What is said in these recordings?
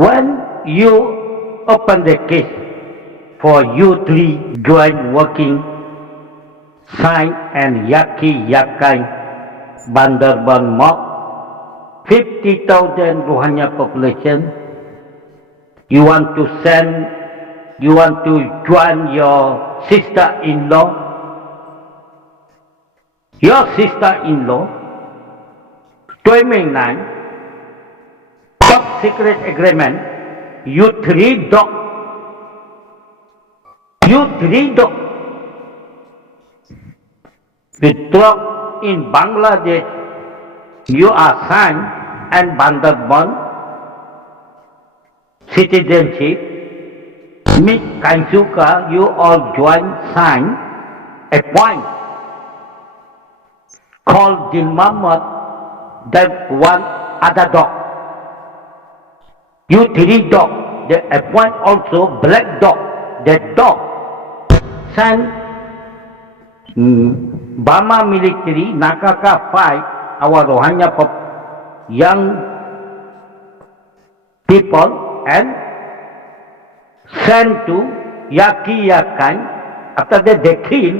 When you open the case for you three joint working, Sign and Yaki Yakai Bandarban Mob, 50,000 Rohingya population, you want to join your sister-in-law, Choi Ming Nai, top secret agreement, you three dog, withdraw in Bangladesh, you are signed and Bandarban citizenship, Miss Kansuka, you all join, sign, a point called Dilmamad, that one other dog. You three dog, they appoint also black dog, that dog send Burma military, Nakaka fight our Rohingya young people and send to Yaki Yakan. After that they kill.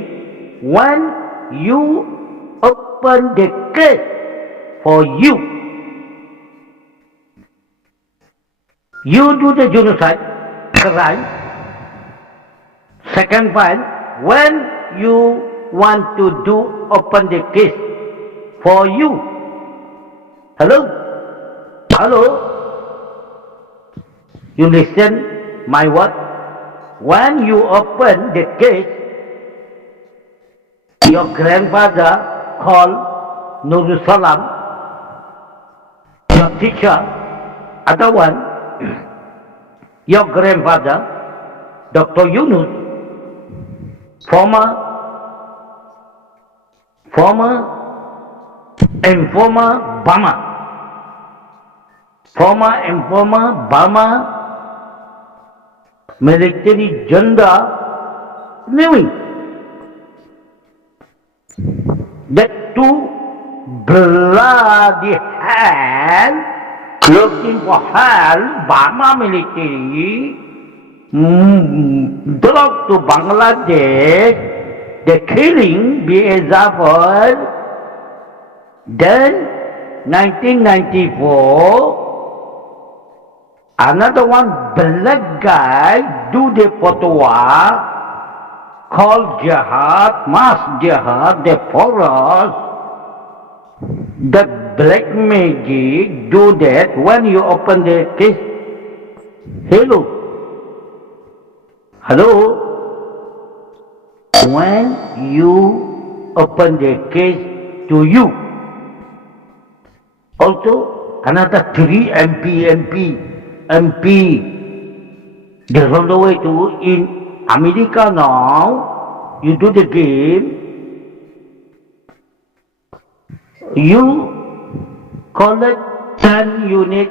When you open the case for you do the genocide crime. Second point, when you want to do open the case for you, hello, you listen my word. When you open the case, your grandfather called Nurul Salam, your teacher, other one, your grandfather, Dr. Yunus, former informer Burma military general, knowing that two bloody hell, looking for hell, Burma military brought to Bangladesh, the killing be example. Then 1994, another one black guy do the fatwa called jihad, mass jihad, the forest, the black magic do that. When you open the case, hello, when you open the case to you, also another 3 MP, they run away to in America now. You do the game, you collect 10 unit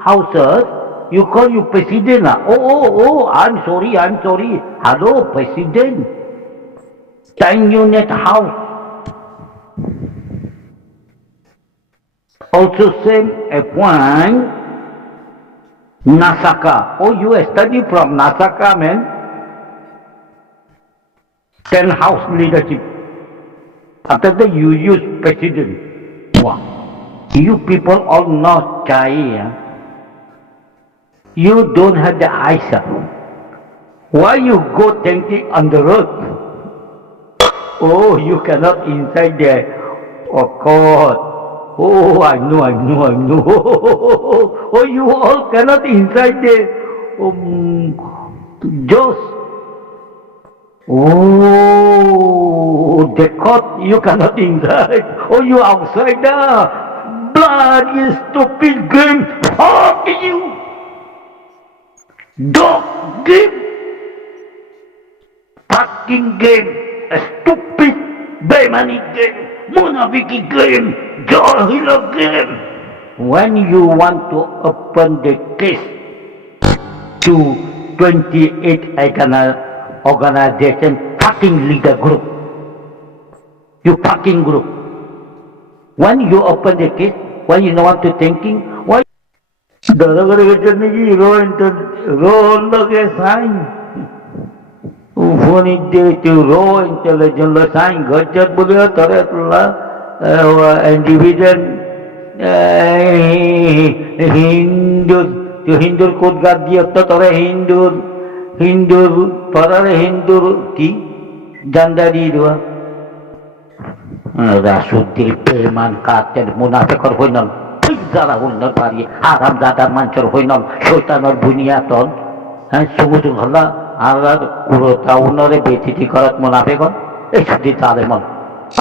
houses, you call you president. Oh, I'm sorry. Hello, president. 10 unit house. Also same appoint Nasaka. Oh, you study from Nasaka, man. 10 house leadership. After that you use president. Wow. You people all not Chai. You don't have the eyes. Why you go thinking on the road? Oh, you cannot inside there. Oh God. Oh, I know. Oh, you all cannot inside there. Just. Oh, the court you cannot inside. Oh, you outside there. Blood is stupid game. Fuck you. Dog game. Fucking game. A stupid Baimani game. Munafiki game. Jahila game. When you want to open the case to 28 organization, fucking leader group. You fucking group. When you open the case, when you know what to thinking, why ধরা করে গেছেন নাকি rho লগে sign উফনিক দিয়ে rho intelligent sign গজ্জাত বলে তরে individual হিন্দুর হিন্দুর কোদগার দিয়ে তো তরে হিন্দুর তরারে হিন্দুর কি জান্দা দিয়ে দেওয়া রাসুদ্দির বেমান কাতের মুনাফেকর হইনল যারা হইনল পারি আরাম দাদার মাঞ্চর হইনল শৈতানর বুনিয়াতন হ্যাঁ সবুজ হল্লা আর কুরতা উন্নরে বেচিতি করাত মুনাফেকর এই সুদি তালেমন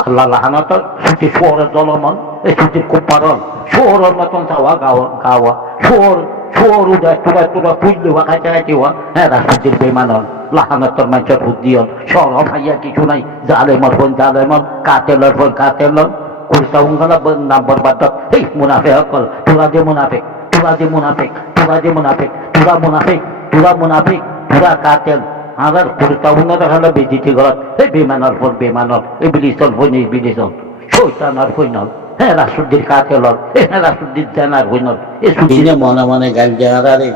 আল্লাহ লাহানত সুতি শোরের দলমন এই সুতি কুপারন শোরের মতন চাওয়া গাওয়া শোর উদয় তুরা পুজলে হওয়া কাছাকাছি হওয়া হ্যাঁ রাসুদ্দির বেমানল লাহানতর মাঞ্চর হুদ্দিয়ন সরম হাইয়া কিছু নাই জালেমর ফোন জালেমন কাতেলর ফোন কাতেলন কুরতা উঙ্গলা নাম্বার বাদ এই মুনাফে হকল তুরা যে মুনাফেক তুরা কাতেল আর কুরতা উঙ্গলা হলো বেজিতি ঘর এই বেমানর ফোন এই বিলিসল ফোন এই বিলিসল শৈতানর ফোনল হ্যাঁ রাসুদ্দির কাতেলর হ্যাঁ রাসুদ্দির জানার ফোনল এই সুদিনে মনে মনে গাল যাহারে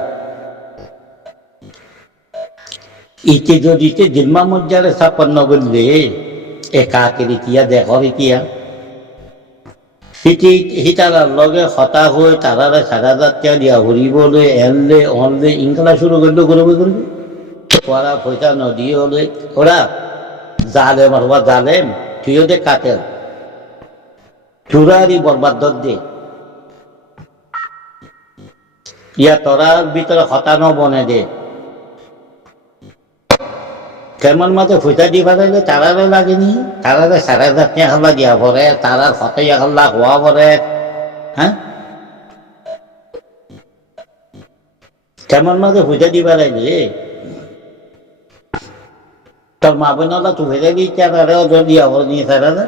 ইতে যদি জিম্মা মজ্জারে ছাপ্পান্ন বললে এ কাকের ইতিয়া দেখর ইতিয়া তারার লগে হতা হয়ে তারারে ৭,০০০ টাকা দিয়া হরিবলৈ অনলে ইনকালা শুরু করলে করবে ওরা পয়সা নদী হলে ওরা জালেম হবা জালেম তুইও দে কাতেল চুরারি বরবাদ দে ইয়া তোরার ভিতরে হতানো বনে দে কেমন মাঝে ফুটা দি পারাইলে তারারে লাগেনি তারারে ৭,০০০ টাকা হল্লা দিয়া পরে তারার হতাই হল্লা হওয়া পরে হ্যাঁ কেমন মাঝে ফুটা দি পারাইলে তোর মা বোনলা তু ভেজে দিই তারারে ওজন দিয়া পরে নিয়ে তারারে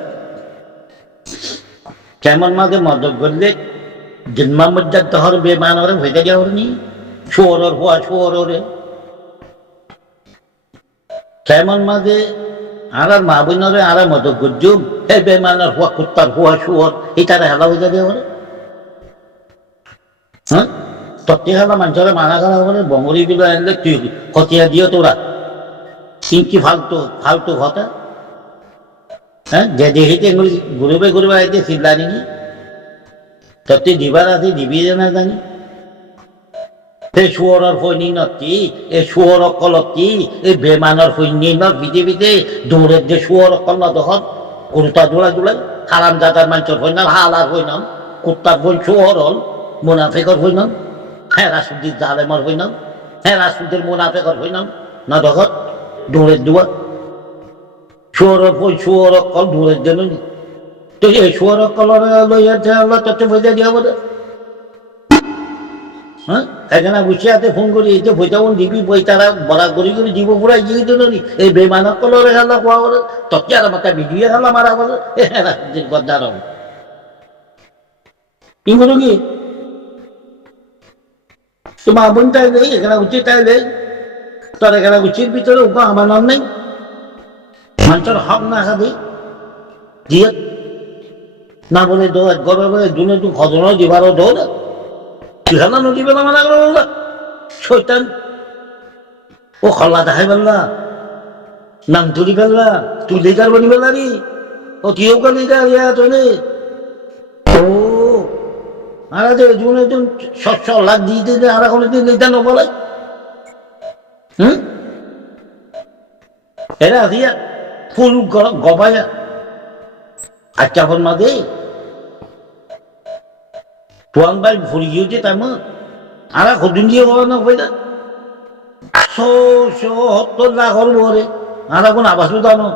কেমন মাঝে মদত করলে জিম্মা মজ্জার তহর বেমানরে ভেজে দিয়া পরে নি শুয়োরের হওয়া শুয়োরে কেমন মাঝে আর মা বোনরে আর মদত করছুম এই বেমানের হওয়া কুত্তার হওয়া শুয়োর এই তারা হেলা হয়ে দিয়ে বলে হ্যাঁ তত্ত্বে হেলা মানুষের মানা করা বলে বঙ্গরি গুলো আনলে তুই খতিয়া দিও তোরা কি ফালতু কথা হ্যাঁ যে দেখিতে ঘুরবে আইতে চিল্লা নাকি তত্ত্বে দিবার আছে দিবি না জানি এই শুয়োরের ফৈনি নতি এই শুয়োর অকলতি এই বেমানের ফৈনি ন পৃথিবীতে দৌড়ের যে শুয়োর অকল নদহর কুর্তা জোড়াই হারাম জাদার মানুষের ফৈনাল হালার ফৈনাল কুত্তার ফৈন শুয়োর হল মুনাফেকর ফৈনাল হ্যাঁ রাসুদ্দির জালেমর ফৈনাল হ্যাঁ রাসুদ্দির মুনাফেকর ফৈনাল না দখত দৌড়ের দুয়া শুয়োরের ফৈ শুয়োর অকল দৌড়ের জন্য তো এই শুয়োর অকলর লইয়া তত্ত্ব ভেজা দিয়া বলে হ্যাঁ এখানে বসে আছে ফোন করি এই যে বইটাউন দিবি বই তারা বড়া করি দিব পুরা গিয়ে দিল নি এই বেমানক কলরে খেলা কোয়া বলে তকে আর আমাকে ভিডিও খেলা মারা বলে গদ্দার হবে কি করো কি তোমার বোন তাইলে এখানে উচিত তাইলে তোর এখানে উচিত ভিতরে উপ আমার নাম নেই মানুষের হক না খাবি দিয়ে না বলে গবে বলে দুনে তু খজনও দিবারও দৌড় তুহানা নদী বেলা মানা করে বললা শৈতান ও খল্লা দেখাই বেললা নাম তুলি ফেললা তুই লিডার বনি বেলারি ও তুইও কা লিডার ইয়া তোলে ও আর জুনে তুমি ৭০০ লাখ দিয়ে দিলে আর এখন লিডার ন বলে এরা দিয়া ফুল গবায়া আচ্ছা ফোন মা দে tuan bay phuri yu je tamu ara khudun je hono peda so 70 lakh হল বরে ara কোন আবাস দানো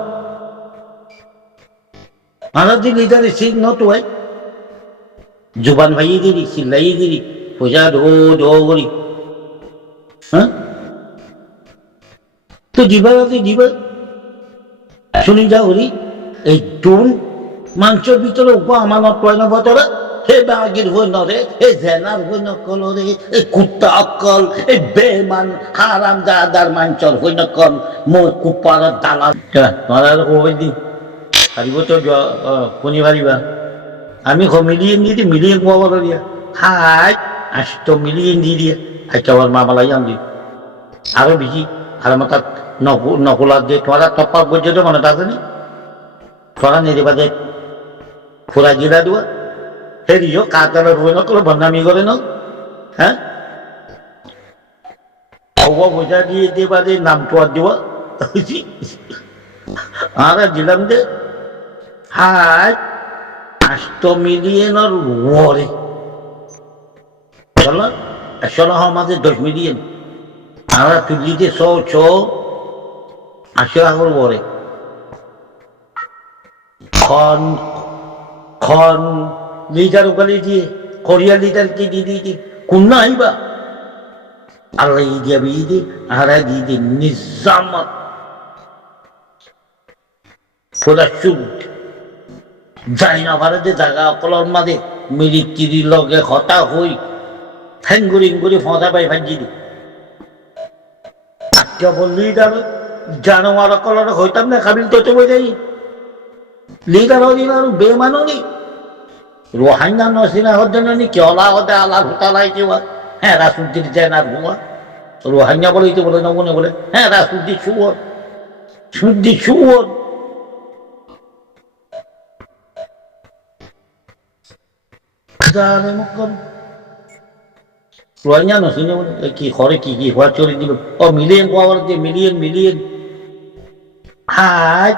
ara দি লিডার সিং নত হয় জুবান ভাই দিদি সিলাই দিদি পূজা দো গরি হ্যাঁ তো দিবা শুনি যাও রি এই টুন মাংসের ভিতরে উপ আমানত পয়না বতরে হে বাগির হই নরে এ জেনার হই নকল রে এ কুত্তা অকল এ বেমান হারাম জাদার মাঞ্চর হই নকল মো কুপার দালাল তোরা হই দি পারিব তো কোনি পারিবা আমি মিলিয়ে কোয়া দিয়া হাই 8 মিলিয়ন দিয়ে দিয়ে আবার মামালাই আনলি আরো বেশি আর আমার তার নকলার যে তোরা তপ্পা পর্যন্ত মনে থাকে নি তোরা নেড়ে বাজে ফুরা জিরা দেওয়া হেরিও কাতালে রয়ে নকল বদনামি করে নাও হ্যাঁ বোঝা দিয়ে দিয়ে বাজে নাম তোয়ার দেওয়া আর দিলাম যে হাই 8 মিলিয়নের ওরে চলো আসলে আমাদের 10 মিলিয়ন আমরা তুলিতে 100 আগর ওরে খন খন লিটার ওখানে দিয়ে কোরিয়া লিটার কি দিয়ে কোন না আইবা আল্লাহ দিয়ে দিয়ে আরা দিয়ে নিজামত ফোলাশুট যাই না ভারতে জায়গা অকলর মাঝে মিলিটির লগে হতা হই ঠ্যাঙ্গুরি ইঙ্গুরি ফসা পাই ভাজি দি আজকে বললি তার জানোয়ার অকলর হইতাম না কাবিল তো চলে যাই লিডার হলি না বেমানো নি রোহাইনা নসিনা হতে নি কেলা হতে আলা ভুটালাই কেওয়া হ্যাঁ রাসুদ্দির যায় না ভুয়া রোহাইনা বলেই তো বলে না মনে বলে হ্যাঁ রাসুদ্দির শুয়োর শুদ্দি শুয়োর রোহিঙ্গা নসিনে বলে কি ঘরে কি কি হওয়ার চলে দিল ও মিলিয়ন পাওয়ার দিয়ে মিলিয়ন মিলিয়ন আজ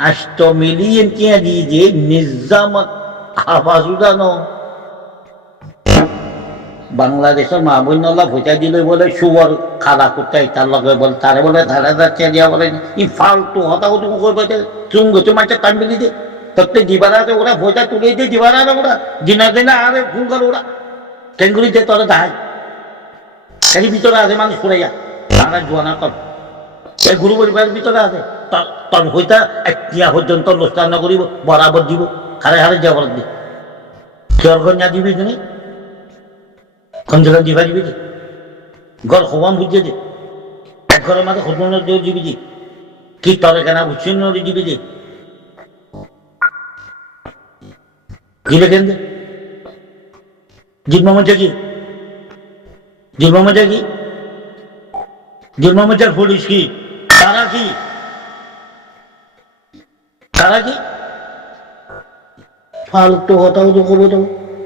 8 মিলিয়ন কে দিয়ে নিজামত আবাস উদানো বাংলাদেশের মা বন্যলা ভোজা দিলে বলে সুবর খালা কুটাই তার লগে বলে তারে বলে ধারে যাচ্ছে দিয়া বলে ই ফালতু হতাও তুমি করবে চুঙ্গ তোমাকে টাইম দিয়ে প্রত্যেক দিবারাতে ওরা ভোজা তুলে দিয়ে দিবারাতে ওরা দিনা দিনা আরে ফোন করে ওরা টেঙ্গুরিতে তোরা দায় এর ভিতরে আছে মানুষ পুরাইয়া তারা জোয়ানা কর এই গুরু পরিবারের ভিতরে আছে তোর হইতা একটা পর্যন্ত অনুষ্ঠান করিব বরাবর দিব হারে হারে যাবার দি কেউ কন্যা দিবি তুমি খঞ্জলা দিবা দিবি ঘর হবাম বুঝে দে এক ঘরের মাঝে হতন দিবি দি কি তরে কেনা উচ্ছিন্ন দিবি দি দিলে কেন জিম্মা কি জিম্মাজার পুলিশ কি তারা কি ফালতু হতাও তো করবো তো